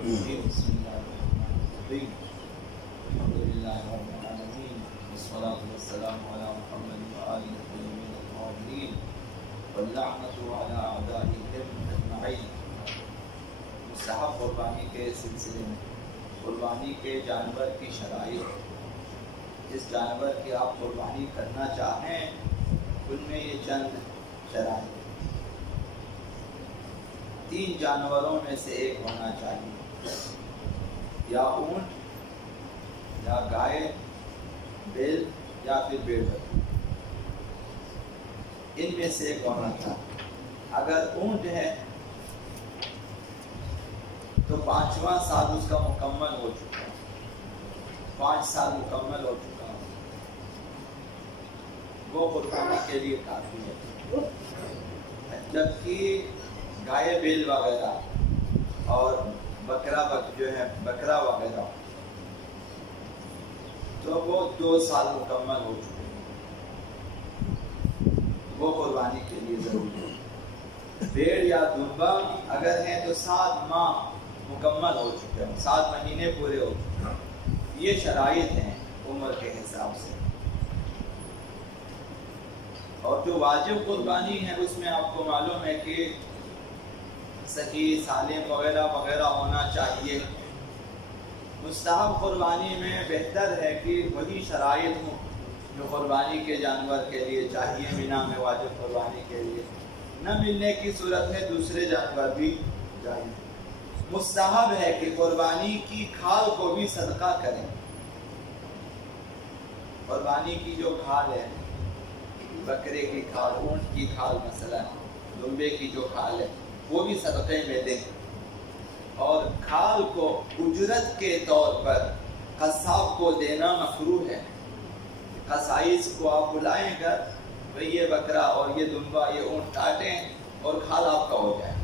الرجيم بسم الله الرحمن الرحيم الحمد لله رب العالمين والصلاة والسلام على محمد وآله الطيبين الطاهرين واللعنة على أعدائهم أجمعين. مستحب قربانی کے سلسلے میں قربانی کے جانور کی شرائط، جس جانور کی آپ قربانی کرنا چاہیں ان میں یہ چند شرائط. 3 جانوروں میں سے ایک ہونا چاہیے، یا اونٹ یا گائے، بیل یا پھر بھیڑ بکری، ان میں سے ایک ہونا چاہیے. اگر اونٹ ہے تو 5واں سال اس کا مکمل ہو چکا ہے، 5 سال مکمل ہو چکا ہے، وہ قربانی کے لیے کافی ہے. جبکہ گائے بیل وغیرہ اور بکرا وغیرہ تو وہ 2 سال مکمل ہو چکے ہیں، وہ قربانی کے لیے ضروری ہے. بھیڑ یا دمبا اگر ہیں تو 7 ماہ مکمل ہو چکے ہیں، 7 مہینے پورے ہو چکے ہیں. یہ شرائط ہیں عمر کے حساب سے. اور جو واجب قربانی ہے اس میں آپ کو معلوم ہے کہ صحیح سالم وغیرہ وغیرہ ہونا چاہیے. مستحب قربانی میں بہتر ہے کہ وہی شرائط ہوں جو قربانی کے جانور کے لیے چاہیے بنا میں واجب قربانی کے لیے. نہ ملنے کی صورت میں دوسرے جانور بھی چاہیے. مستحب ہے کہ قربانی کی کھال کو بھی صدقہ کریں. قربانی کی جو کھال ہے، بکرے کی کھال، اونٹ کی کھال، مثلا دمبے کی جو کھال ہے، وہ بھی صدقے میں دیں. اور کھال کو اجرت کے طور پر قصاب کو دینا مکروہ ہے. قصائص کو آپ بلائیں گا، بھئی یہ بکرا اور یہ دمبا یہ اونٹ کاٹیں اور کھال آپ کا ہو جائے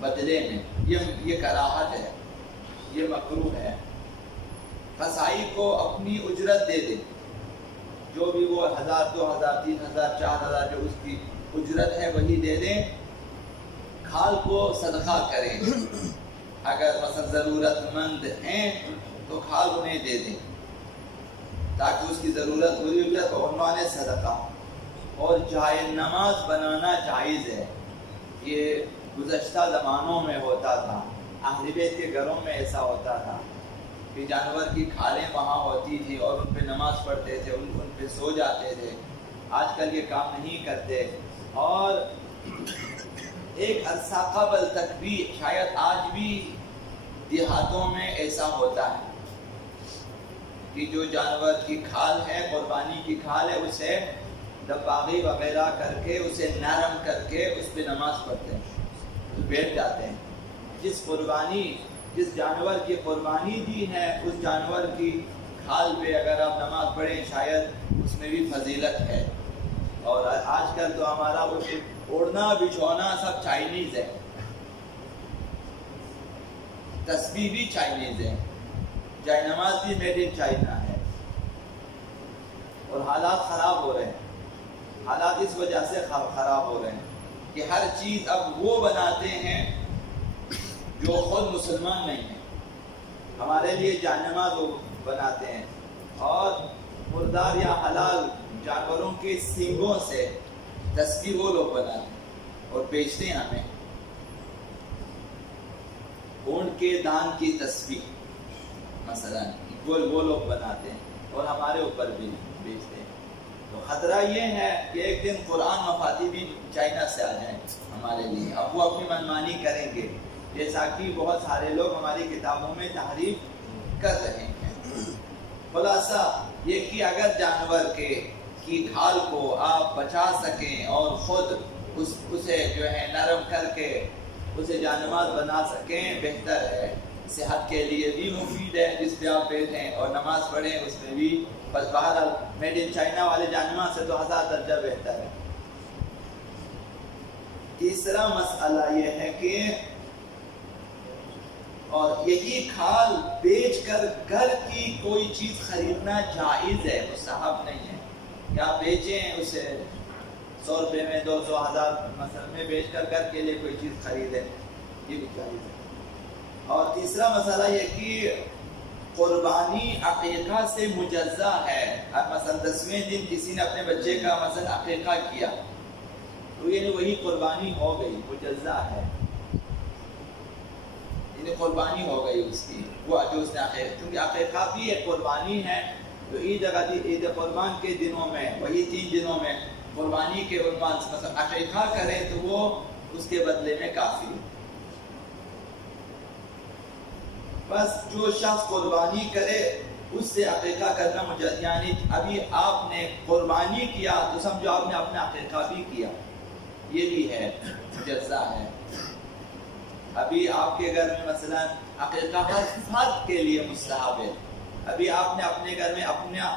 بدلے میں. یہ کراہت ہے، یہ مکروہ ہے. قصائی کو اپنی اجرت دے دیں، جو بھی وہ 1000 2000 3000 4000 جو اس کی اجرت ہے وہی دے دیں. کھال کو صدقہ کریں. اگر مثلا ضرورت مند ہیں تو کھال انہیں دے دیں تاکہ اس کی ضرورت پوری ہو جائے. تو عنوان صدقہ. اور جائے نماز بنانا جائز ہے. یہ گزشتہ زمانوں میں ہوتا تھا، اہل بیت کے گھروں میں ایسا ہوتا تھا کہ جانور کی کھالیں وہاں ہوتی تھی اور ان پہ نماز پڑھتے تھے، ان پہ سو جاتے تھے. آج کل یہ کام نہیں کرتے. اور ایک عرصہ قبل تک بھی شاید آج بھی دیہاتوں میں ایسا ہوتا ہے کہ جو جانور کی کھال ہے، قربانی کی کھال ہے، اسے دباغی وغیرہ کر کے اسے نرم کر کے اس پہ نماز پڑھتے ہیں، بیٹھ جاتے ہیں. جس جانور کی قربانی دی ہے اس جانور کی کھال پہ اگر آپ نماز پڑھیں شاید اس میں بھی فضیلت ہے. اور آج کل تو ہمارا اوڑھنا بچھونا سب چائنیز ہے، تسبیح بھی چائنیز ہے، جائے نماز بھی میڈ ان چائنا ہے. اور حالات خراب ہو رہے ہیں. حالات اس وجہ سے خراب ہو رہے ہیں کہ ہر چیز اب وہ بناتے ہیں جو خود مسلمان نہیں ہیں. ہمارے لیے جائے نماز وہ بناتے ہیں اور مردار یا حلال جانوروں کے سینگوں سے تسبیح وہ لوگ بناتے ہیں اور بیچتے ہیں ہمیں. اونٹ کے دان کی تسبیح مثلا وہ لوگ بناتے ہیں اور ہمارے اوپر بھی بیچتے ہیں. تو خطرہ یہ ہے کہ ایک دن قرآن مفادی بھی چائنا سے آ جائیں ہمارے لیے. اب وہ اپنی منمانی کریں گے، جیسا کہ بہت سارے لوگ ہماری کتابوں میں تحریف کر رہے ہیں. خلاصہ یہ کہ اگر جانور کی کھال کو آپ بچا سکیں اور خود اسے جو ہے نرم کر کے اسے جانماز بنا سکیں بہتر ہے. صحت کے لیے بھی مفید ہے جس پہ آپ بیٹھیں اور نماز پڑھیں اس میں بھی. بس بہرحال میڈ ان چائنا والے جانماز سے تو 1000 درجہ بہتر ہے. تیسرا مسئلہ یہ ہے کہ اور یہی کھال بیچ کر گھر کی کوئی چیز خریدنا جائز ہے، مستحب نہیں ہے. کیا بیچیں اسے 100 روپے میں 200 1000 مثلا میں بیچ کر گھر کے لیے کوئی چیز خریدیں، یہ بھی جائز ہے. اور تیسرا مسئلہ یہ کہ قربانی عقیقہ سے مجزا ہے. اب مثلا 10ویں دن کسی نے اپنے بچے کا مثلا عقیقہ کیا تو یہ وہی قربانی ہو گئی، مجزا ہے، یعنی قربانی ہو گئی اس کی، وہ جو اس نے عقیقہ، کیونکہ عقیقہ بھی ایک قربانی ہے. تو عید قربان کے دنوں میں، وہی 3 دنوں میں قربانی کے عنوان سے مثلا عقیقہ کرے تو وہ اس کے بدلے میں کافی ہے. بس جو شخص قربانی کرے اس سے عقیقہ کرنا مجزا، یعنی ابھی آپ نے قربانی کیا تو سمجھو آپ نے اپنا عقیقہ بھی کیا، یہ بھی ہے، مجزا ہے. ابھی آپ کے گھر میں مثلا عقیقہ ہر فرد کے لیے مستحب ہے. ابھی آپ نے اپنے گھر میں اپنا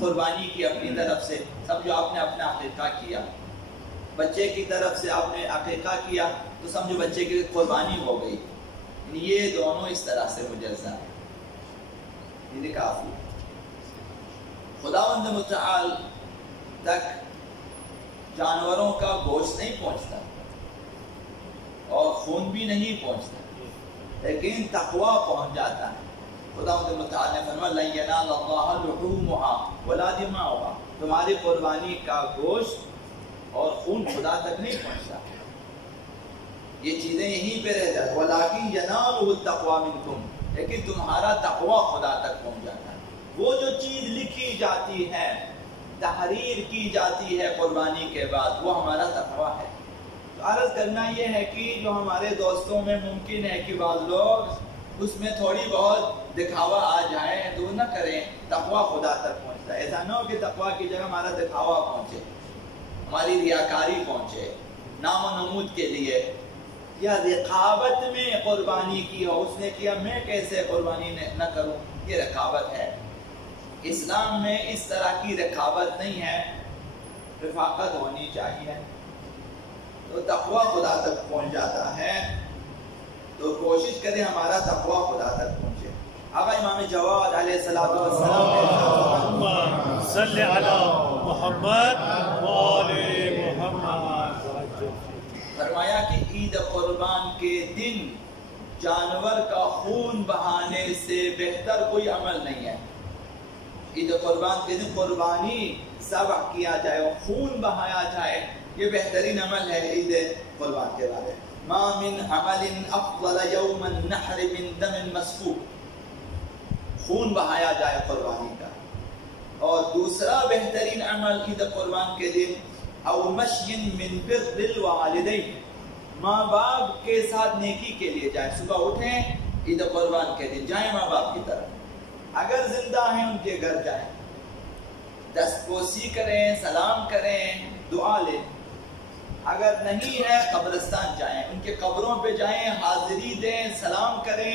قربانی کی اپنی طرف سے، سمجھو آپ نے اپنا عقیقہ کیا. بچے کی طرف سے آپ نے عقیقہ کیا تو سمجھو بچے کی قربانی ہو گئی. یہ دونوں اس طرح سے مجزا ہے، یہ کافی. خداوند متعال تک جانوروں کا گوشت نہیں پہنچتا اور خون بھی نہیں پہنچتا، لیکن تقویٰ پہنچ جاتا ہے. خداوند متعال نے فرمایا لن ینال اللہ لحومها ولا دماؤها، تمہاری قربانی کا گوشت اور خون خدا تک نہیں پہنچتا، یہ چیزیں یہیں پہ رہ جاتی. وَلَٰكِنْ يَنَالُهُ التَّقْوَىٰ مِنْكُمْ، لیکن تمہارا تقویٰ خدا تک پہنچ جاتا ہے. وہ جو چیز لکھی جاتی ہے، تحریر کی جاتی ہے قربانی کے بعد، وہ ہمارا تقویٰ ہے. تو عرض کرنا یہ ہے کہ جو ہمارے دوستوں میں ممکن ہے کہ بعض لوگ اس میں تھوڑی بہت دکھاوا آ جائے تو نہ کریں، تقویٰ خدا تک پہنچتا ہے. ایسا نہ ہو کہ تقویٰ کی جگہ ہمارا دکھاوا پہنچے، ہماری ریاکاری پہنچے، نام و نمود کے لیے، یا رقابت میں قربانی کی ہو، اس نے کیا میں کیسے قربانی نہ کروں، یہ رقابت ہے. اسلام میں اس طرح کی رقابت نہیں ہے، رفاقت ہونی چاہیے. تو تقویٰ خدا تک پہنچ جاتا ہے. تو کوشش کریں ہمارا تقویٰ خدا تک پہنچے. آقا امام جواد علیہ السلام صلی علی محمد و آل محمد، فرمایا کہ عید قربان کے دن جانور کا خون بہانے سے بہتر کوئی عمل نہیں ہے. عید قربان کے دن قربانی ذبح کیا جائے اور خون بہایا جائے، یہ بہترین عمل ہے عید قربان کے بارے. ما من عمل افضل یوم النحر من دم مسفوح، خون بہایا جائے قربانی کا. اور دوسرا بہترین عمل عید قربان کے دن او مشی من بر الوالدین، ماں باپ کے ساتھ نیکی کے لیے جائیں. صبح اٹھیں عید قربان کے دن جائیں ماں باپ کی طرف، اگر زندہ ہیں ان کے گھر جائیں، دستبوسی کریں، سلام کریں، دعا لیں. اگر نہیں ہے قبرستان جائیں، ان کے قبروں پہ جائیں، حاضری دیں، سلام کریں.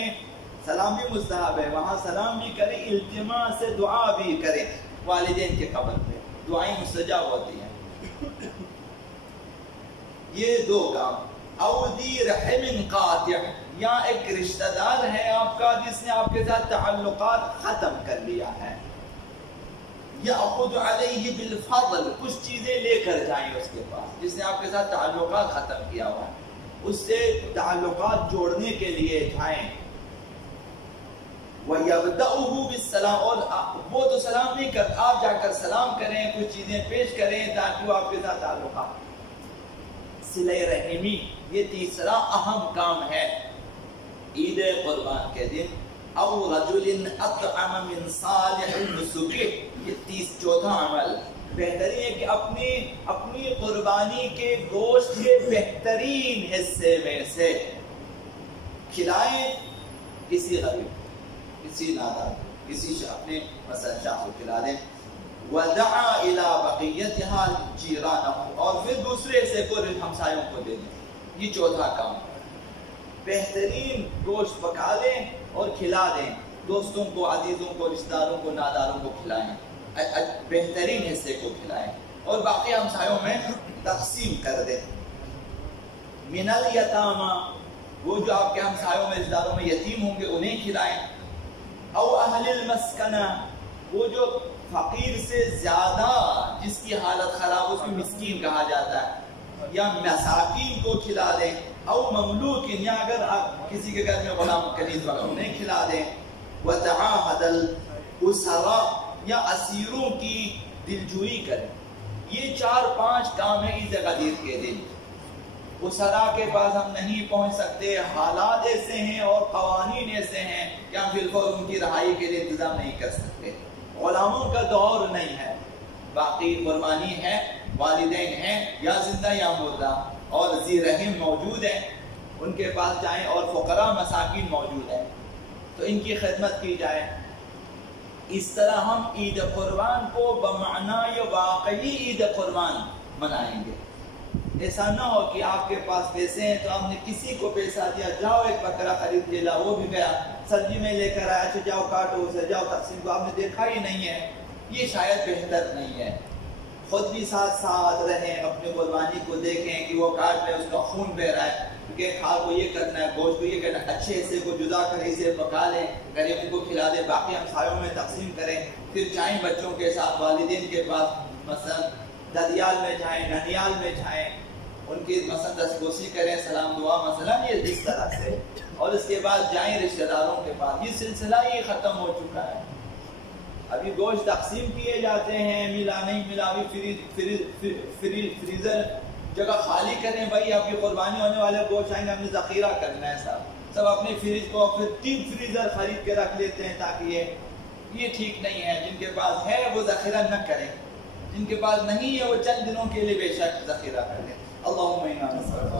سلام بھی مستحب ہے، وہاں سلام بھی کریں، التماع سے دعا بھی کریں. والدین کے قبر پہ دعائیں مستجاب ہوتی ہیں. یہ 2 کام. او ذی رحم قاطع، یا ایک رشتہ دار ہے آپ کا جس نے آپ کے ساتھ تعلقات ختم کر لیا ہے. یأخذ علیہ بالفضل، کچھ چیزیں لے کر جائیں اس کے پاس، جس نے آپ کے ساتھ تعلقات ختم کیا ہوا ہے، اس سے تعلقات جوڑنے کے لیے جائیں. وَيَبْدَأُهُ بِالسَّلَامِ، اور وہ تو سلام نہیں کرتا، آپ جا کر سلام کریں، کچھ چیزیں پیش کریں تاکہ وہ آپ کے ساتھ تعلقات. صلہ رحمی، یہ تیسرا اہم کام ہے عید قربان کے دن. او رجل اطعم من صالح النسک، یہ چوتھا عمل بہترین ہے کہ اپنی قربانی کے گوشت کے بہترین حصے میں سے کھلائیں کسی غریب، کسی نادار، کسی اپنے مثلا شاخ کو کھلا دیں. وَدَعَا إِلَىٰ بَقِيَّتِهَا جِيرَانَهُ، اور پھر دوسرے حصے کو ہمسایوں کو دے دیں. یہ چوتھا کام، بہترین گوشت پکا دیں اور کھلا دیں، دوستوں کو، عزیزوں کو، رشتہ داروں کو، ناداروں کو کھلائیں، بہترین حصے کو کھلائیں اور باقی ہمسایوں میں تقسیم کر دیں. من الیتاما، وہ جو آپ کے ہمسایوں میں، رشتہ داروں میں یتیم ہوں گے انہیں کھلائیں. او اہل المسکنہ، وہ جو فقیر سے زیادہ جس کی حالت خراب، اس کو مسکین کہا جاتا ہے، یا مساکین کو کھلا دیں. او مملوک، یا اگر آپ کسی کے گھر میں غلام کنیز وغیرہ انہیں کھلا دیں، وتعاہد الاسراء، یا اسیروں کی دلجوئی کریں. یہ 4-5 کام ہیں عید غدیر کے دن. اسرا کے پاس ہم نہیں پہنچ سکتے، حالات ایسے ہیں اور قوانین ایسے ہیں کہ ہم بالفور ان کی رہائی کے لیے انتظام نہیں کر سکتے. غلاموں کا دور نہیں ہے، باقی قربانی ہے، والدین ہیں یا زندہ یا مردہ، اور ذی رحم موجود ہیں، ان کے پاس جائیں، اور فقراء مساکین موجود ہیں، تو ان کی خدمت کی جائے. اس طرح ہم عید قربان کو بمعنی واقعی عید قربان منائیں گے. ایسا نہ ہو کہ آپ کے پاس پیسے ہیں تو آپ نے کسی کو پیسہ دیا، جاؤ ایک بکرا خرید کے لاؤ، وہ بھی گیا، سبزی میں لے کر آیا، اچھا جاؤ کاٹو اسے، جاؤ تقسیم کو، آپ نے دیکھا ہی نہیں ہے. یہ شاید بہتر نہیں ہے. خود بھی ساتھ ساتھ رہیں، اپنی قربانی کو دیکھیں کہ وہ کاٹ رہے، اس کا خون بہ رہا ہے، کہ کھال کو یہ کرنا ہے، گوشت کو یہ کرنا ہے، اچھے حصے کو جدا کر اسے پکا لیں، غریبوں کو کھلا دیں، باقی ہمسایوں میں تقسیم کریں. پھر جائیں بچوں کے ساتھ والدین کے پاس، مثلا ددیال میں جائیں، ننیال میں جائیں، ان کی مثلا دستبوسی کریں، سلام دعا مثلا، یہ اس طرح سے. اور اس کے بعد جائیں رشتہ داروں کے پاس. یہ سلسلہ یہ ختم ہو چکا ہے. ابھی گوشت تقسیم کیے جاتے ہیں، ملا نہیں ملا، ابھی فریزر جگہ خالی کریں. بھائی آپ کی قربانی ہونے والے گوشت آئیں گے، ہم نے ذخیرہ کرنا ہے. سب اپنے فریج کو پھر 3 فریزر خرید کے رکھ لیتے ہیں، تاکہ یہ ٹھیک نہیں ہے. جن کے پاس ہے وہ ذخیرہ نہ کریں، جن کے پاس نہیں ہے وہ چند دنوں کے لیے بے شک ذخیرہ کر لیں. اللهم انا نسألك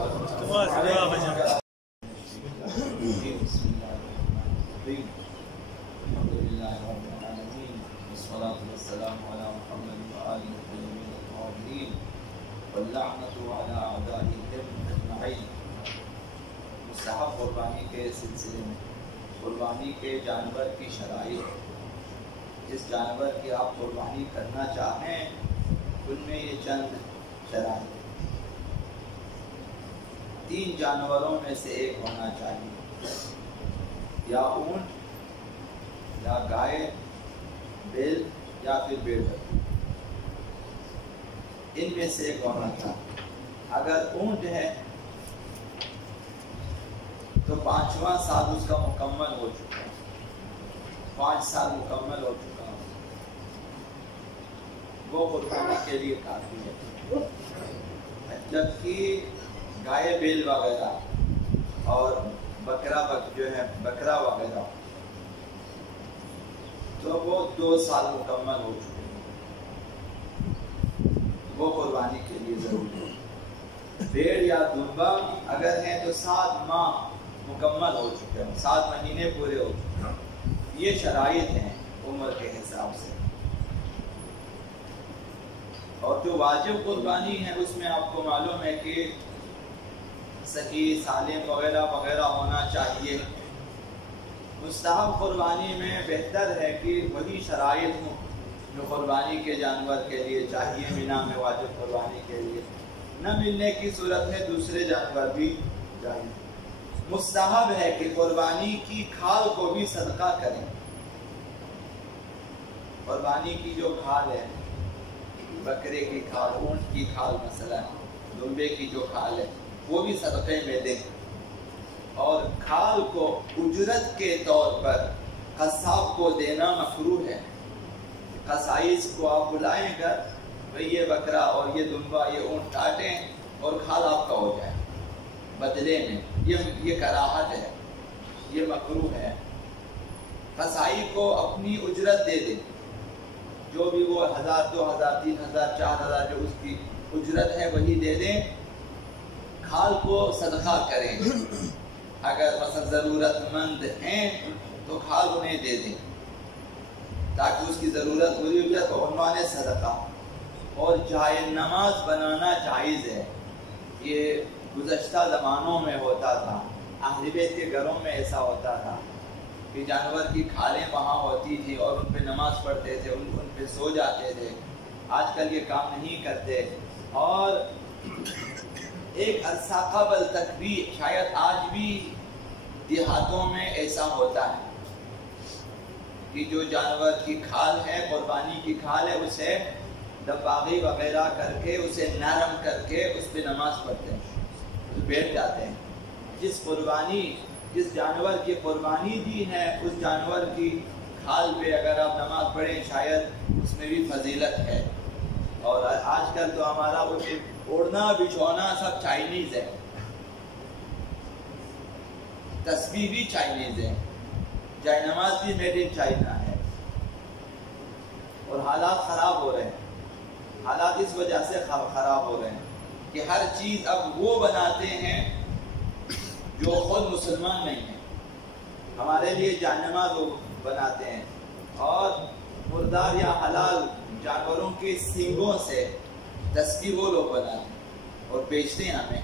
الحمد لله رب العالمين والصلاة والسلام على محمد وآله الطيبين الطاهرين واللعنة على أعدائهم أجمعين. مستحب قربانی کے سلسلے میں قربانی کے جانور کی شرائط، جس جانور کی آپ قربانی کرنا چاہیں ان میں یہ چند شرائط. 3 جانوروں میں سے ایک ہونا چاہیے، یا اونٹ، یا گائے، بیل، یا پھر بھیڑ. ان میں سے ایک ہونا چاہیے. اگر اونٹ ہے تو 5واں سال اس کا مکمل ہو چکا ہے، 5 سال مکمل ہو چکا ہے، وہ قربانی کے لیے کافی ہے. جبکہ گائے، بیل وغیرہ اور بکرا وغیرہ تو وہ 2 سال مکمل ہو چکے ہیں، وہ قربانی کے لیے ضروری ہے. بھیڑ یا دمبا اگر ہیں تو 7 ماہ مکمل ہو چکے ہیں، 7 مہینے پورے ہو چکے ہیں. یہ شرائط ہیں عمر کے حساب سے. اور جو واجب قربانی ہے اس میں آپ کو معلوم ہے کہ صحیح سالم وغیرہ وغیرہ ہونا چاہیے. مستحب قربانی میں بہتر ہے کہ وہی شرائط ہوں جو قربانی کے جانور کے لیے چاہیے. مینا میں واجب قربانی کے لیے نہ ملنے کی صورت میں دوسرے جانور بھی چاہیے. مستحب ہے کہ قربانی کی کھال کو بھی صدقہ کریں. قربانی کی جو کھال ہے، بکرے کی کھال، اونٹ کی کھال، مثلا دمبے کی جو کھال ہے، وہ بھی صدقے میں دیں. اور کھال کو اجرت کے طور پر قصاب کو دینا مکروہ ہے. قصائص کو آپ بلائیں گا، بھئی یہ بکرا اور یہ دمبا، یہ اونٹ کاٹیں اور کھال آپ کا ہو جائے بدلے میں. یہ کراہت ہے، یہ مکروہ ہے. قصائی کو اپنی اجرت دے دیں، جو بھی وہ 1000 2000 3000 4000 جو اس کی اجرت ہے وہی دے دیں. کھال کو صدقہ کریں. اگر مثلا ضرورت مند ہیں تو کھال انہیں دے دیں تاکہ اس کی ضرورت پوری ہو جائے. تو عنوان صدقہ. اور جائے نماز بنانا جائز ہے. یہ گزشتہ زمانوں میں ہوتا تھا، اہل بیت کے گھروں میں ایسا ہوتا تھا کہ جانور کی کھالیں وہاں ہوتی تھی اور ان پہ نماز پڑھتے تھے، ان پہ سو جاتے تھے. آج کل یہ کام نہیں کرتے. اور ایک عرصہ قبل تک بھی شاید آج بھی دیہاتوں میں ایسا ہوتا ہے کہ جو جانور کی کھال ہے، قربانی کی کھال ہے، اسے دباغی وغیرہ کر کے، اسے نرم کر کے اس پہ نماز پڑھتے ہیں، بیٹھ جاتے ہیں. جس جانور کی قربانی دی ہے اس جانور کی کھال پہ اگر آپ نماز پڑھیں شاید اس میں بھی فضیلت ہے۔ اور آج کل تو ہمارا اوڑھنا بچھونا سب چائنیز ہے، تسبیح بھی چائنیز ہے، جائے نماز بھی میڈ ان چائنا ہے، اور حالات خراب ہو رہے ہیں۔ حالات اس وجہ سے خراب ہو رہے ہیں کہ ہر چیز اب وہ بناتے ہیں جو خود مسلمان نہیں ہیں، ہمارے لیے جائے نماز وہ بناتے ہیں، اور مردار یا حلال جانوروں کے سینگوں سے تسبیح وہ لوگ بناتے ہیں اور بیچتے ہیں ہمیں۔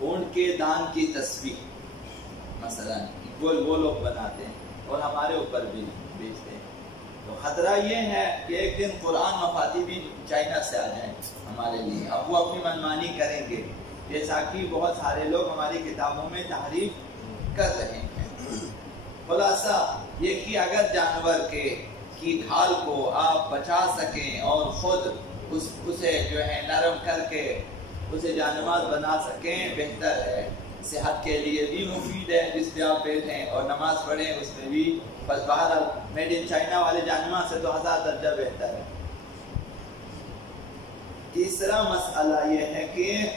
اونٹ کے دان کی تسبیح مثلا وہ لوگ بناتے ہیں اور ہمارے اوپر بھی بیچتے ہیں۔ تو خطرہ یہ ہے کہ ایک دن قرآن مفادی بھی چائنا سے آ جائیں ہمارے لیے، اب وہ اپنی منمانی کریں گے، جیسا کہ بہت سارے لوگ ہماری کتابوں میں تحریف کر رہے ہیں۔ خلاصہ یہ کہ اگر جانور کی کھال کو آپ بچا سکیں اور خود اسے جو ہے نرم کر کے اسے جانماز بنا سکیں بہتر ہے، صحت کے لیے بھی مفید ہے جس پہ آپ بیٹھیں اور نماز پڑھیں اس میں بھی، بس باہر میڈ ان چائنا والے جانماز سے تو 1000 درجہ بہتر ہے۔ تیسرا مسئلہ یہ ہے کہ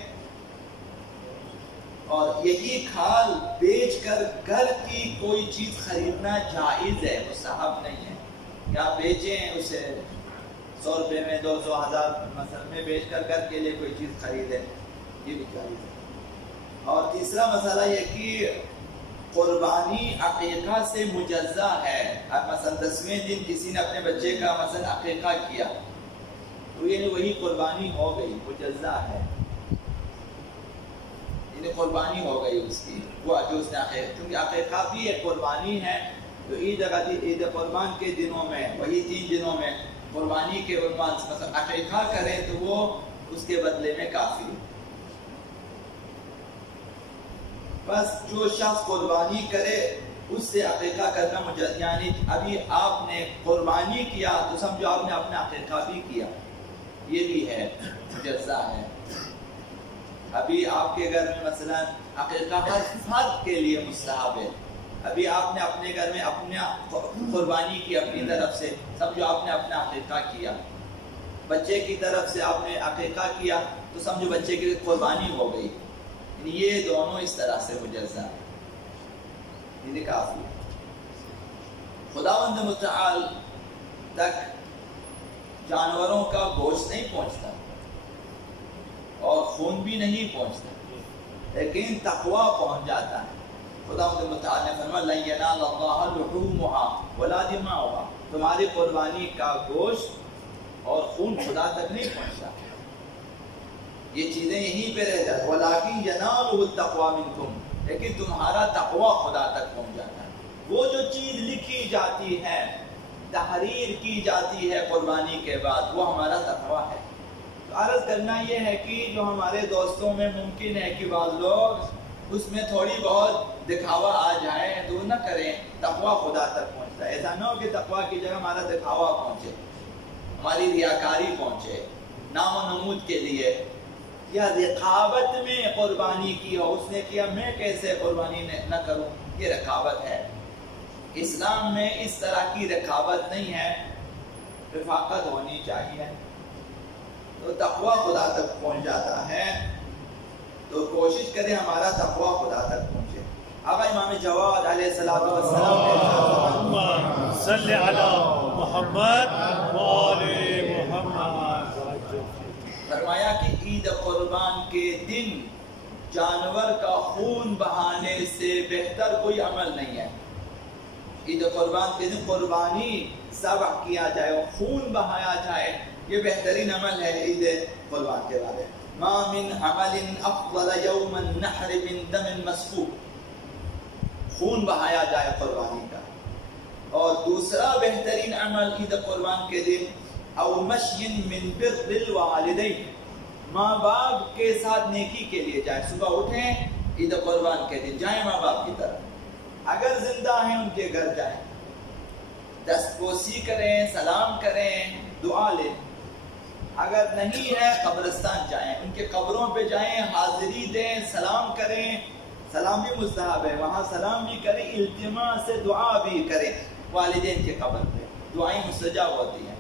اور یہی کھال بیچ کر گھر کی کوئی چیز خریدنا جائز ہے، مستحب نہیں ہے کہ آپ بیچیں اسے 100 روپے میں 200 1000 مثلا میں بیچ کر گھر کے لیے کوئی چیز خریدیں، یہ بھی جائز ہے۔ اور تیسرا مسئلہ یہ کہ قربانی عقیقہ سے مجزا ہے۔ اب مثلا 10ویں دن کسی نے اپنے بچے کا مثلا عقیقہ کیا تو یہ وہی قربانی ہو گئی، مجزا ہے، قربانی ہو گئی اس کی، وہ جو اس نے عقیقہ، کیونکہ عقیقہ بھی ایک قربانی ہے۔ تو عید قربان کے دنوں میں، وہی 3 دنوں میں قربانی کے مثلا عقیقہ کرے تو وہ اس کے بدلے میں کافی۔ بس جو شخص قربانی کرے اس سے عقیقہ کرنا مجزا، یعنی ابھی آپ نے قربانی کیا تو سمجھو آپ نے اپنا عقیقہ بھی کیا، یہ بھی ہے، مجزا ہے۔ ابھی آپ کے گھر میں مثلا عقیقہ ہر فرد کے لیے مستحب ہے، ابھی آپ نے اپنے گھر میں اپنا قربانی کی اپنی طرف سے، سمجھو آپ نے اپنا عقیقہ کیا، بچے کی طرف سے آپ نے عقیقہ کیا تو سمجھو بچے کی قربانی ہو گئی، یہ دونوں اس طرح سے مجزا ہے، یہ کافی ہے۔ خداوند متعال تک جانوروں کا گوشت نہیں پہنچتا اور خون بھی نہیں پہنچتا، لیکن تقویٰ پہنچ جاتا ہے۔ خداوند متعال نے فرمایا لن ینال اللہ لحومها ولا دماؤها، تمہاری قربانی کا گوشت اور خون خدا تک نہیں پہنچتا، یہ چیزیں یہیں پہ رہ جاتی، ولکن ینالہ التقویٰ منکم، لیکن تمہارا تقویٰ خدا تک پہنچ جاتا ہے۔ وہ جو چیز لکھی جاتی ہے، تحریر کی جاتی ہے قربانی کے بعد، وہ ہمارا تقویٰ ہے۔ عرض کرنا یہ ہے کہ جو ہمارے دوستوں میں ممکن ہے کہ بعض لوگ اس میں تھوڑی بہت دکھاوا آ جائے، تو نہ کریں، تقویٰ خدا تک پہنچتا ہے۔ ایسا نہ ہو کہ تقویٰ کی جگہ ہمارا دکھاوا پہنچے، ہماری ریاکاری پہنچے، نام و نمود کے لیے، یا رقابت میں قربانی کی ہو، اس نے کیا میں کیسے قربانی نہ کروں، یہ رقابت ہے۔ اسلام میں اس طرح کی رقابت نہیں ہے، رفاقت ہونی چاہیے، تو تقویٰ خدا تک پہنچ جاتا ہے۔ تو کوشش کریں ہمارا تقویٰ خدا تک پہنچے۔ آقا امام جواد علیہ السلام صلی علی محمد وآل محمد، فرمایا کہ عید قربان کے دن جانور کا خون بہانے سے بہتر کوئی عمل نہیں ہے۔ عید قربان کے دن قربانی ذبح کیا جائے اور خون بہایا جائے، یہ بہترین عمل ہے عید قربان کے بارے۔ ما من عمل افضل یوم النحر من دم مسفوح، خون بہایا جائے قربانی کا۔ اور دوسرا بہترین عمل عید قربان کے دن او مشی من بر الوالدین، ماں باپ کے ساتھ نیکی کے لیے جائیں، صبح اٹھیں عید قربان کے دن جائیں ماں باپ کی طرف، اگر زندہ ہیں ان کے گھر جائیں، دستبوسی کریں، سلام کریں، دعا لیں، اگر نہیں ہے قبرستان جائیں، ان کے قبروں پہ جائیں، حاضری دیں، سلام کریں، سلام بھی مستحب ہے، وہاں سلام بھی کریں، التماس سے دعا بھی کریں والدین کے قبر پہ، دعائیں مستجاب ہوتی ہیں۔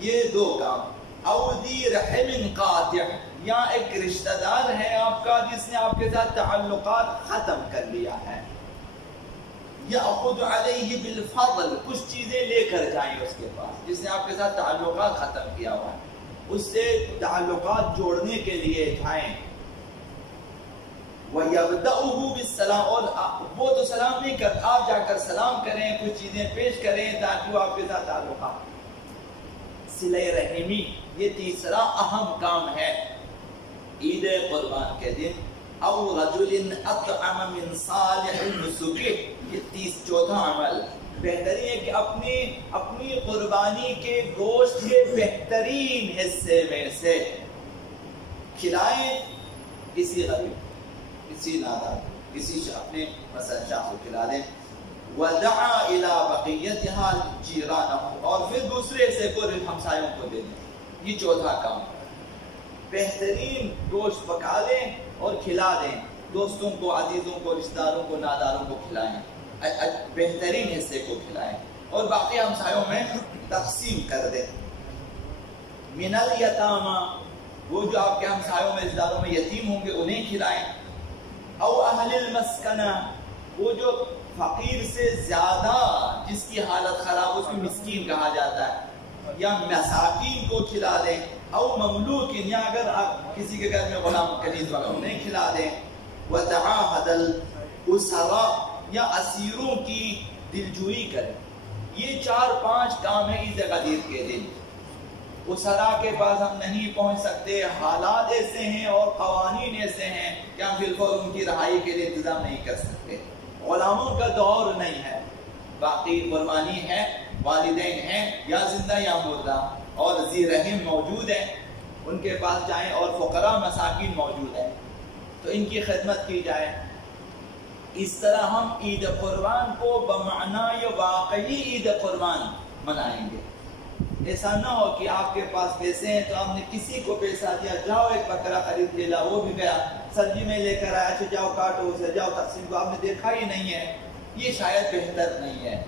یہ دو کام، او ذی رحم قاطع، یا ایک رشتہ دار ہے آپ کا جس نے آپ کے ساتھ تعلقات ختم کر لیا ہے، یأخذ علیہ بالفضل، کچھ چیزیں لے کر جائیں اس کے پاس، جس نے آپ کے ساتھ تعلقات ختم کیا ہوا ہے، اس سے تعلقات جوڑنے کے لیے جائیں۔ وَيَبْدَأُهُ بِالسَّلَامِ، اور وہ تو سلام نہیں کرتا، آپ جا کر سلام کریں، کچھ چیزیں پیش کریں تاکہ وہ آپ کے ساتھ تعلقات۔ صلہ رحمی، یہ تیسرا اہم کام ہے عید قربان کے دن۔ او رجل اطعم من صالح النسک، یہ چوتھا عمل بہترین ہے کہ اپنی قربانی کے گوشت کے بہترین حصے میں سے کھلائیں کسی غریب، کسی نادار، کسی اپنے مثلا شاخ کو کھلا دیں۔ وَدَعَا إِلَىٰ بَقِيَّتِهَا جِيرَانَهُ، اور پھر دوسرے حصے کو ہمسایوں کو دے دیں۔ یہ چوتھا کام، بہترین گوشت پکا دیں اور کھلا دیں، دوستوں کو، عزیزوں کو، رشتہ داروں کو، ناداروں کو کھلائیں، بہترین حصے کو کھلائیں اور باقی ہمسایوں میں تقسیم کر دیں۔ من الیتاما، وہ جو آپ کے ہمسایوں میں، رشتہ داروں میں یتیم ہوں گے انہیں کھلائیں۔ او اہل المسکنہ، وہ جو فقیر سے زیادہ جس کی حالت خراب، اس کو مسکین کہا جاتا ہے، یا مساکین کو کھلا دیں۔ او مملوکین، یا اگر آپ کسی کے گھر میں غلام کنیز وغیرہ انہیں کھلا دیں۔ وتعاہد الاسراء، یا اسیروں کی دلجوئی کریں۔ یہ 4-5 کام ہیں عید غدیر کے دن۔ اسراء کے پاس ہم نہیں پہنچ سکتے، حالات ایسے ہیں اور قوانین ایسے ہیں کہ ہم بالفور ان کی رہائی کے لیے انتظام نہیں کر سکتے۔ غلاموں کا دور نہیں ہے، باقی قربانی ہے، والدین ہیں یا زندہ یا مردہ، اور ذی رحم موجود ہیں، ان کے پاس جائیں، اور فقراء مساکین موجود ہیں تو ان کی خدمت کی جائے۔ اس طرح ہم عید قربان کو بمعنی واقعی عید قربان منائیں گے۔ ایسا نہ ہو کہ آپ کے پاس پیسے ہیں تو آپ نے کسی کو پیسہ دیا، جاؤ ایک بکرا خرید کے لا، وہ بھی گیا، سبزی میں لے کر آیا، اچھا جاؤ کاٹو اسے، جاؤ تقسیم کو، آپ نے دیکھا ہی نہیں ہے، یہ شاید بہتر نہیں ہے۔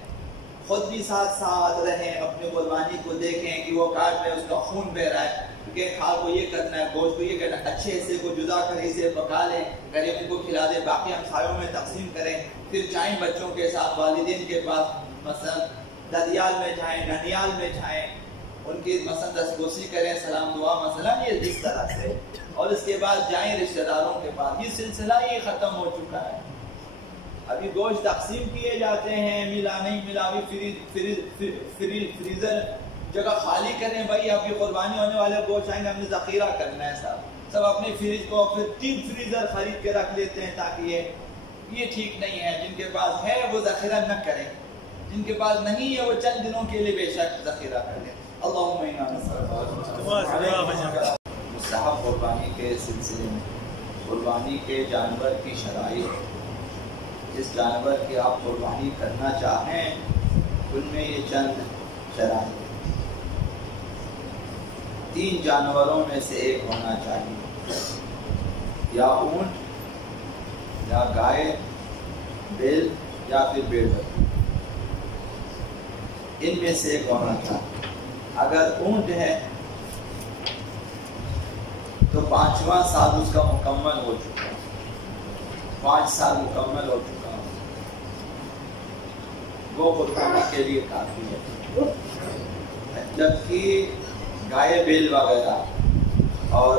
خود بھی ساتھ ساتھ رہیں، اپنی قربانی کو دیکھیں کہ وہ کاٹ رہے، اس کا خون بہ رہا ہے، کیونکہ کھال کو یہ کرنا ہے، گوشت کو یہ کرنا ہے، اچھے حصے کو جدا کر اسے پکا لیں، غریب کو کھلا دیں، باقی ہمسایوں میں تقسیم کریں۔ پھر جائیں بچوں کے ساتھ والدین کے پاس، مثلا ددیال میں جائیں، ننیال میں جائیں، ان کی مثلا دستبوسی کریں، سلام دعا مثلا، یہ اس طرح سے، اور اس کے بعد جائیں رشتہ داروں کے پاس۔ یہ سلسلہ یہ ختم ہو چکا ہے، ابھی گوشت تقسیم کیے جاتے ہیں، ملا نہیں ملا، ابھی فریزر جگہ خالی کریں، بھائی اب یہ قربانی ہونے والے گوشت آئیں گے، ہم نے ذخیرہ کرنا ہے، سب اپنے فریج کو پھر 3 فریزر خرید کے رکھ لیتے ہیں، تاکہ یہ ٹھیک نہیں ہے۔ جن کے پاس ہے وہ ذخیرہ نہ کریں، جن کے پاس نہیں ہے وہ چند دنوں کے لیے بے شک ذخیرہ کر لیں۔ اللہم انا نسألک۔ مستحب قربانی کے سلسلے میں قربانی کے جانور کی شرائط، جس جانور کی آپ قربانی کرنا چاہیں ان میں یہ چند شرائط، 3 جانوروں میں سے ایک ہونا چاہیے، یا اونٹ، یا گائے، بیل، یا پھر بھیڑ بکری، ان میں سے ایک ہونا چاہیے۔ اگر اونٹ ہے تو 5واں سال اس کا مکمل ہو چکا ہے، 5 سال مکمل ہو چکا ہے، وہ قربانی کے لیے کافی ہے۔ جبکہ گائے بیل وغیرہ اور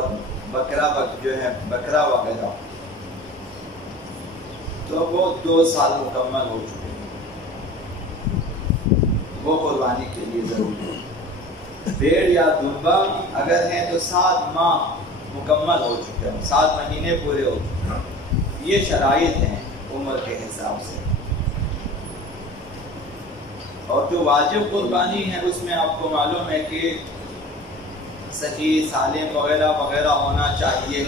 بکرا وغیرہ تو وہ 2 سال مکمل ہو چکے ہیں، وہ قربانی کے لیے ضروری ہے۔ بھیڑ یا دمبا اگر ہیں تو 7 ماہ مکمل ہو چکے ہیں، 7 مہینے پورے ہو چکے ہیں۔ یہ شرائط ہیں عمر کے حساب سے۔ اور جو واجب قربانی ہے اس میں آپ کو معلوم ہے کہ صحیح سالم وغیرہ وغیرہ ہونا چاہیے۔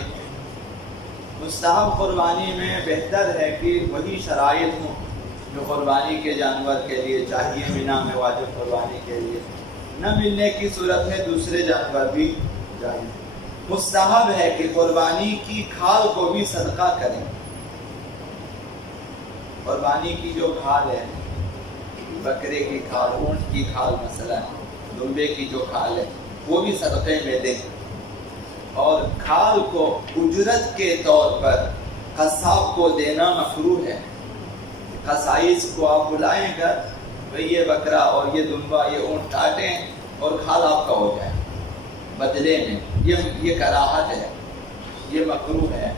مستحب قربانی میں بہتر ہے کہ وہی شرائط ہوں جو قربانی کے جانور کے لیے چاہیے، بنا میں واجب قربانی کے لیے۔ نہ ملنے کی صورت میں دوسرے جانور بھی جائز۔ مستحب ہے کہ قربانی کی کھال کو بھی صدقہ کریں۔ قربانی کی جو کھال ہے، بکرے کی کھال، اونٹ کی کھال، مثلا دمبے کی جو کھال ہے، وہ بھی صدقے میں دیں۔ اور کھال کو اجرت کے طور پر قصاب کو دینا مکروہ ہے۔ قصائص کو آپ بلائیں گھر، یہ بکرا اور یہ دمبا، یہ اونٹ کاٹیں اور کھال آپ کا ہو جائے بدلے میں، یہ کراہت ہے، یہ مکروہ ہے۔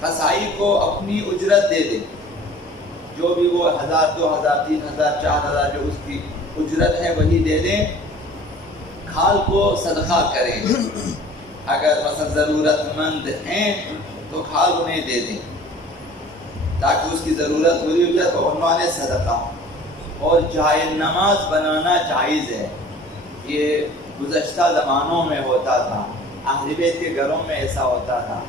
قصائی کو اپنی اجرت دے دیں، جو بھی وہ 1000 2000 3000 4000 جو اس کی اجرت ہے وہی دے دیں۔ کھال کو صدقہ کریں، اگر مثلا ضرورت مند ہیں تو کھال انہیں دے دیں تاکہ اس کی ضرورت پوری ہو جائے، تو عنوان صدقہ۔ اور جائے نماز بنانا جائز ہے، یہ گزشتہ زمانوں میں ہوتا تھا، اہل بیت کے گھروں میں ایسا ہوتا تھا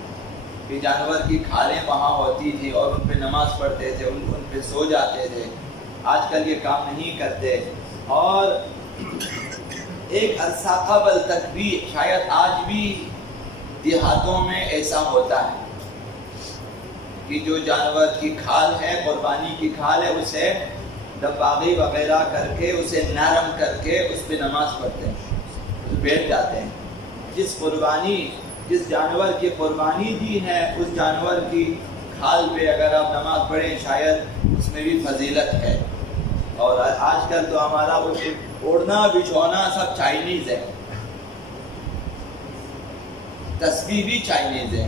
کہ جانور کی کھالیں وہاں ہوتی تھی اور ان پہ نماز پڑھتے تھے، ان پہ سو جاتے تھے۔ آج کل یہ کام نہیں کرتے، اور ایک عرصہ قبل تک بھی شاید آج بھی دیہاتوں میں ایسا ہوتا ہے کہ جو جانور کی کھال ہے، قربانی کی کھال ہے، اسے دباغی وغیرہ کر کے، اسے نرم کر کے اس پہ نماز پڑھتے ہیں، بیٹھ جاتے ہیں۔ جس جانور کی قربانی دی ہے اس جانور کی کھال پہ اگر آپ نماز پڑھیں شاید اس میں بھی فضیلت ہے۔ اور آج کل تو ہمارا وہ اوڑھنا بچھونا سب چائنیز ہے، تسبیح بھی چائنیز ہے،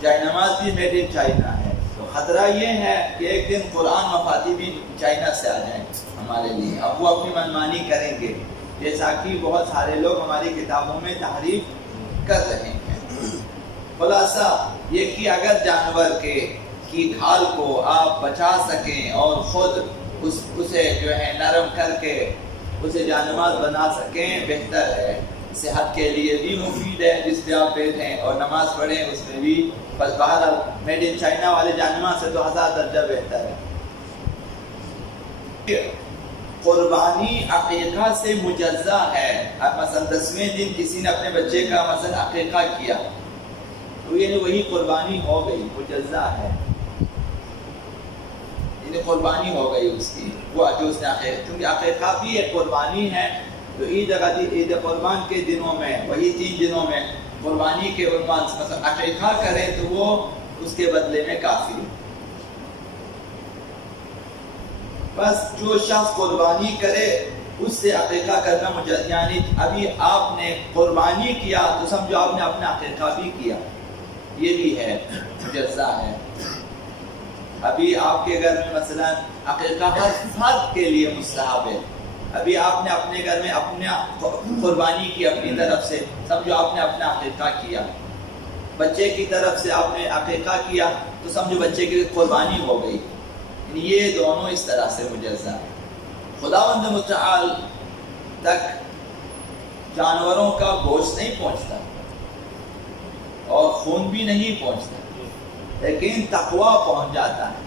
جائے نماز بھی میڈ ان چائنا ہے۔ تو خطرہ یہ ہے کہ ایک دن قرآن مفاتی بھی چائنا سے آ جائیں ہمارے لیے، اب وہ اپنی منمانی کریں گے، جیسا کہ بہت سارے لوگ ہماری کتابوں میں تحریف کر رہے ہیں۔ خلاصہ یہ کہ اگر جانور کی کھال کو آپ بچا سکیں اور خود اسے جو ہے نرم کر کے اسے جانماز بنا سکیں بہتر ہے، صحت کے لیے بھی مفید ہے جس پہ آپ بیٹھیں اور نماز پڑھیں اس میں بھی، بس باہر میڈ ان چائنا والے جانماز سے تو 1000 درجہ بہتر ہے۔ قربانی عقیقہ سے مجزہ ہے۔ اب مثلا 10ویں دن کسی نے اپنے بچے کا مثلا عقیقہ کیا تو یہ وہی قربانی ہو گئی، مجزہ ہے، یعنی قربانی ہو گئی اس کی، وہ جو اس نے عقیقہ، کیونکہ عقیقہ بھی ایک قربانی ہے۔ تو عید قربان کے دنوں میں، وہی 3 دنوں میں قربانی کے عنوان سے مثلا عقیقہ کریں تو وہ اس کے بدلے میں کافی ہے۔ بس جو شخص قربانی کرے اس سے عقیقہ کرنا مجزہ، یعنی ابھی آپ نے قربانی کیا تو سمجھو آپ نے اپنا عقیقہ بھی کیا، یہ بھی ہے، مجزہ ہے۔ ابھی آپ کے گھر میں مثلا عقیقہ ہر فرد کے لیے مستحب ہے، ابھی آپ نے اپنے گھر میں اپنا قربانی کی اپنی طرف سے، سمجھو آپ نے اپنا عقیقہ کیا۔ بچے کی طرف سے آپ نے عقیقہ کیا تو سمجھو بچے کی قربانی ہو گئی، یہ دونوں اس طرح سے مجزہ ہے۔ خداوند متعال تک جانوروں کا گوشت نہیں پہنچتا اور خون بھی نہیں پہنچتا، لیکن تقوی پہنچ جاتا ہے۔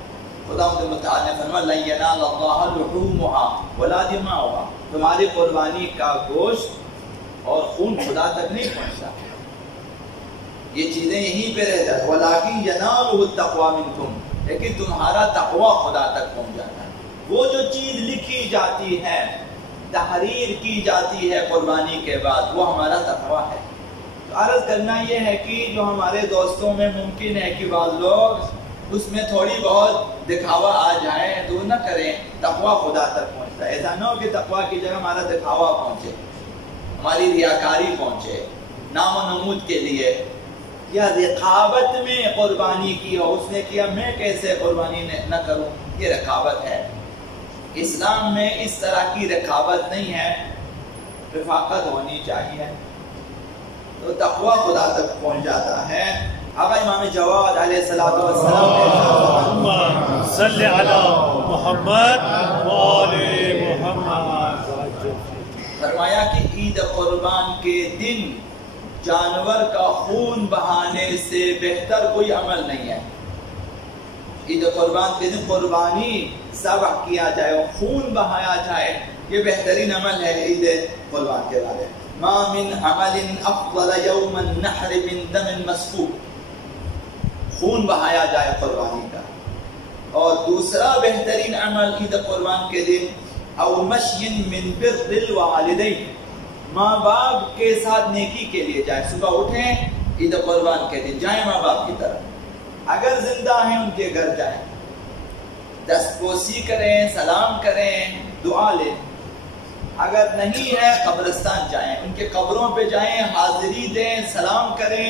خداوند متعال نے فرمایا لن ینال اللہ لحومها ولا دماؤها، تمہاری قربانی کا گوشت اور خون خدا تک نہیں پہنچتا، یہ چیزیں یہیں پہ رہ جاتی، ولکن ینالہ التقوی منکم، لیکن تمہارا تقوی خدا تک پہنچ جاتا ہے۔ وہ جو چیز لکھی جاتی ہے، تحریر کی جاتی ہے قربانی کے بعد، وہ ہمارا تقوی ہے۔ تو عرض کرنا یہ ہے کہ جو ہمارے دوستوں میں ممکن ہے کہ بعض لوگ اس میں تھوڑی بہت دکھاوا آ جائے تو نہ کریں، تقوی خدا تک پہنچتا ہے۔ ایسا نہ ہو کہ تقوی کی جگہ ہمارا دکھاوا پہنچے، ہماری ریاکاری پہنچے، نام و نمود کے لیے، یا رقابت میں قربانی کی ہو، اس نے کیا میں کیسے قربانی نہ کروں، یہ رقابت ہے۔ اسلام میں اس طرح کی رقابت نہیں ہے، رفاقت ہونی چاہیے، تو تقوی خدا تک پہنچ جاتا ہے۔ آقا امام جواد علیہ السلام صلی علی محمد وآل محمد، فرمایا کہ عید قربان کے دن جانور کا خون بہانے سے بہتر کوئی عمل نہیں ہے۔ عید قربان کے دن قربانی ذبح کیا جائے اور خون بہایا جائے، یہ بہترین عمل ہے عید قربان کے بارے میں. ما من عمل افضل یوم النحر من دم مسفوح، خون بہایا جائے قربانی کا. اور دوسرا بہترین عمل عید قربان کے دن او مشی من بر الوالدین، ماں باپ کے ساتھ نیکی کے لیے جائیں. صبح اٹھیں عید قربان کے دن جائیں ماں باپ کی طرف، اگر زندہ ہیں ان کے گھر جائیں، دستبوسی کریں، سلام کریں، دعا لیں. اگر نہیں ہے قبرستان جائیں، ان کے قبروں پہ جائیں، حاضری دیں، سلام کریں.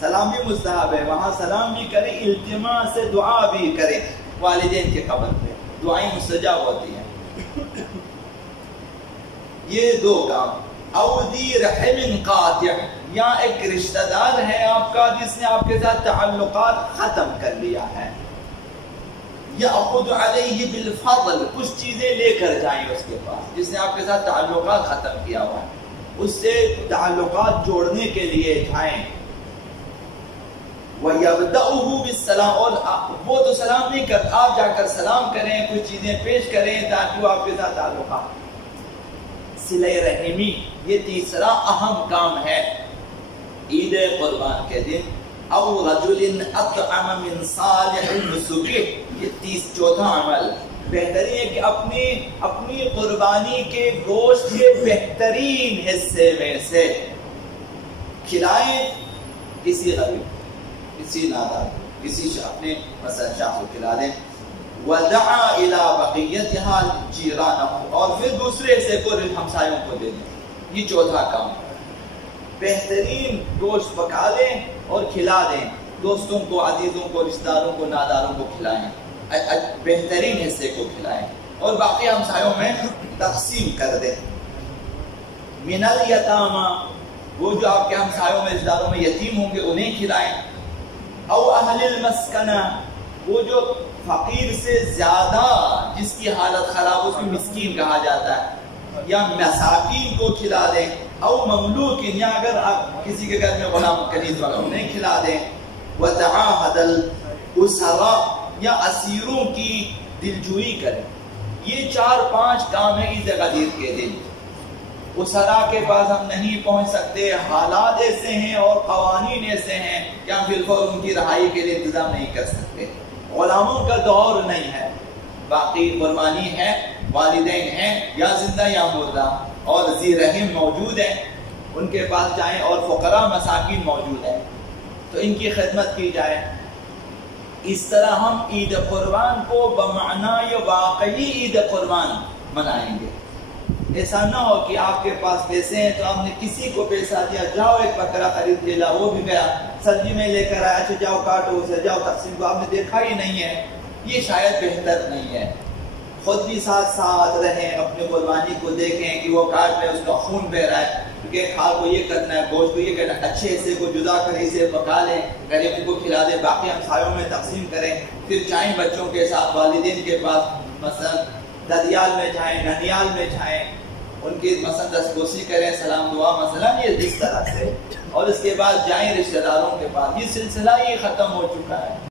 سلام بھی مستحب ہے، وہاں سلام بھی کریں، التماس سے دعا بھی کریں. والدین کے قبر پہ دعائیں مستجاب ہوتی ہیں. یہ دو کام. او ذی رحم قاطع، یا ایک رشتہ دار ہے آپ کا جس نے آپ کے ساتھ تعلقات ختم کر لیا ہے. یأخذ علیہ بالفضل، کچھ چیزیں لے کر جائیں اس کے پاس، جس نے آپ کے ساتھ تعلقات ختم کیا ہوا ہے، اس سے تعلقات جوڑنے کے لیے جائیں. وَيَبْدَأُهُ بِالسَّلَامِ، اور وہ تو سلام نہیں کرتا، آپ جا کر سلام کریں، کچھ چیزیں پیش کریں تاکہ وہ آپ کے ساتھ تعلقات. صلہ رحمی، یہ تیسرا اہم کام ہے عید قربان کے دن. او رجل اطعم من صالح النسک، یہ چوتھا عمل بہترین ہے کہ اپنی قربانی کے گوشت کے بہترین حصے میں سے کھلائیں کسی غریب، کسی نادار، کسی اپنے مثلا شاہ کو کھلا دیں. وَدَعَا إِلَىٰ بَقِيَّتِهَا جِيرَانَهُ، اور پھر دوسرے حصے کو ہمسایوں کو دے دیں. یہ چوتھا کام ہے. بہترین گوشت پکا دیں اور کھلا دیں، دوستوں کو، عزیزوں کو، رشتہ داروں کو، ناداروں کو کھلائیں، بہترین حصے کو کھلائیں اور باقی ہمسایوں میں تقسیم کر دیں. من الیتاما، وہ جو آپ کے ہمسایوں میں، رشتہ داروں میں یتیم ہوں گے انہیں کھلائیں. او اہل المسکنہ، وہ جو فقیر سے زیادہ جس کی حالت خراب، اس کو مسکین کہا جاتا ہے، یا مساکین کو کھلا دیں. او مملوکین، یا اگر آپ کسی کے گھر میں غلام کنیز والا انہیں کھلا دیں. وتعاہد الاسرا، یا اسیروں کی دلجوئی کریں. یہ 4-5 کام ہیں عید غدیر کے دن. اسرا کے پاس ہم نہیں پہنچ سکتے، حالات ایسے ہیں اور قوانین ایسے ہیں کہ ہم بالفور ان کی رہائی کے لیے انتظام نہیں کر سکتے. غلاموں کا دور نہیں ہے، باقی قربانی ہے، والدین ہیں یا زندہ یا مردہ، اور ذی رحم موجود ہیں، ان کے پاس جائیں، اور فقراء مساکین موجود ہیں تو ان کی خدمت کی جائے. اس طرح ہم عید قربان کو بمعنی واقعی عید قربان منائیں گے. ایسا نہ ہو کہ آپ کے پاس پیسے ہیں تو آپ نے کسی کو پیسہ دیا، جاؤ ایک بکرا خرید کے لاؤ، وہ بھی گیا، سبزی میں لے کر آیا، اچھا جاؤ کاٹو اسے، جاؤ تقسیم کو، آپ نے دیکھا ہی نہیں ہے. یہ شاید بہتر نہیں ہے. خود بھی ساتھ رہیں، اپنی قربانی کو دیکھیں کہ وہ کاٹ رہے، اس کا خون بہ رہا ہے، کیونکہ کھال کو یہ کرنا ہے، گوشت کو یہ کرنا ہے، اچھے حصے کو جدا کر اسے پکا لیں، غریبوں کو کھلا دیں، باقی ہمسایوں میں تقسیم کریں. پھر جائیں بچوں کے ساتھ والدین کے پاس، مثلا ددیال میں جائیں، ننیال میں جائیں، ان کی مثلا دستبوسی کریں، سلام دعا مثلا یہ اس طرح سے، اور اس کے بعد جائیں رشتہ داروں کے پاس. یہ سلسلہ یہ ختم ہو چکا ہے.